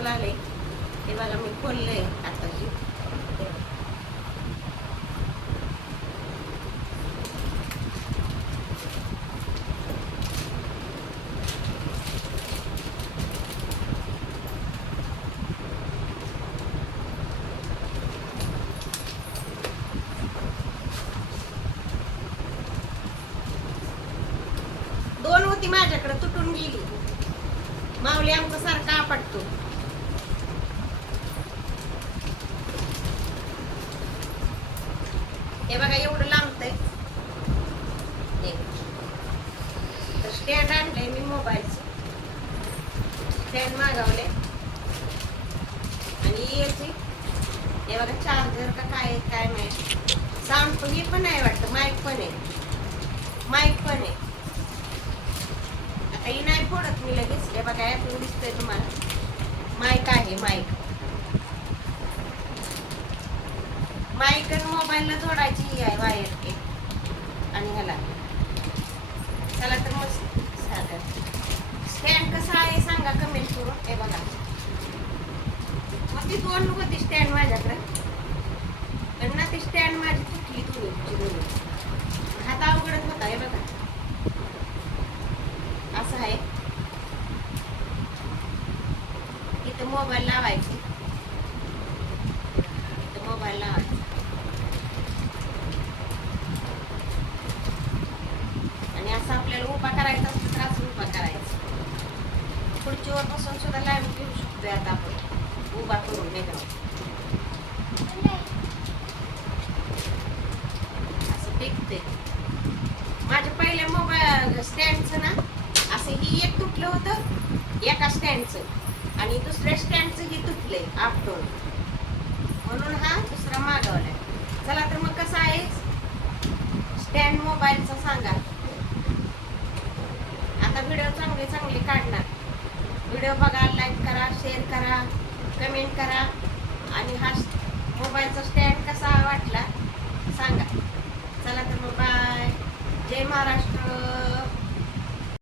Parcel आले ते बघा मी खोललंय आताची दोन होती माझ्याकडे तुटून गेली. माऊली आमचा सारखा आपटतो. हे बघा एवढं लांबतंय. हे. तर स्टँड आणलंय मी मोबाईलचं. स्टँड मागवले आणि याची हे बघा चार्जर का काय काय माहिती साऊंड पण हे पण आहे वाटतं माईक पण आहे. माईक पण आहे. आता ही नाही फोडत मी लगेच. हे बघा यातून दिसतंय तुम्हाला. माईक आहे माईक माईक मोबाईलला जोडायची ही आहे वायर एक. आणि ह्याला. चला तर मग साधं. स्टँड कसा आहे सांगा कमेंट करून. हे बघा. मग ती दोन होती स्टँड माझ्याकडे. पण ना ती स्टँड माझी तुटली तुम्ही हाता हात अवघडत होता हे बघा. असं आहे. इथं मोबाईल लावायची. इथं मोबाईल लावायचा आणि असं आपल्याला उभा करायचा असेल तर असं उभा करायचा. खुर्चीवर बसून सुद्धा लाईव्ह घेऊ शकतोय आता आपण. उभा करून वेगळा असं टेकते माझ्या पहिल्या मोबाईल स्टँडचं ना असं ही एक तुटलं होतं एका स्टँडचं आणि दुसऱ्या स्टँडचं ही तुटलंय आपटून म्हणून हा दुसरा मागवलाय. चला तर मग कसा आहे? स्टँड मोबाईलचा सांगा. आता व्हिडिओ चांगले चांगले काढणार. व्हिडिओ बघा लाईक करा शेअर करा कमेंट करा. आणि हा मोबाईलचा स्टँड कसा वाटला सांगा. चला तर मग बाय जय महाराष्ट्र.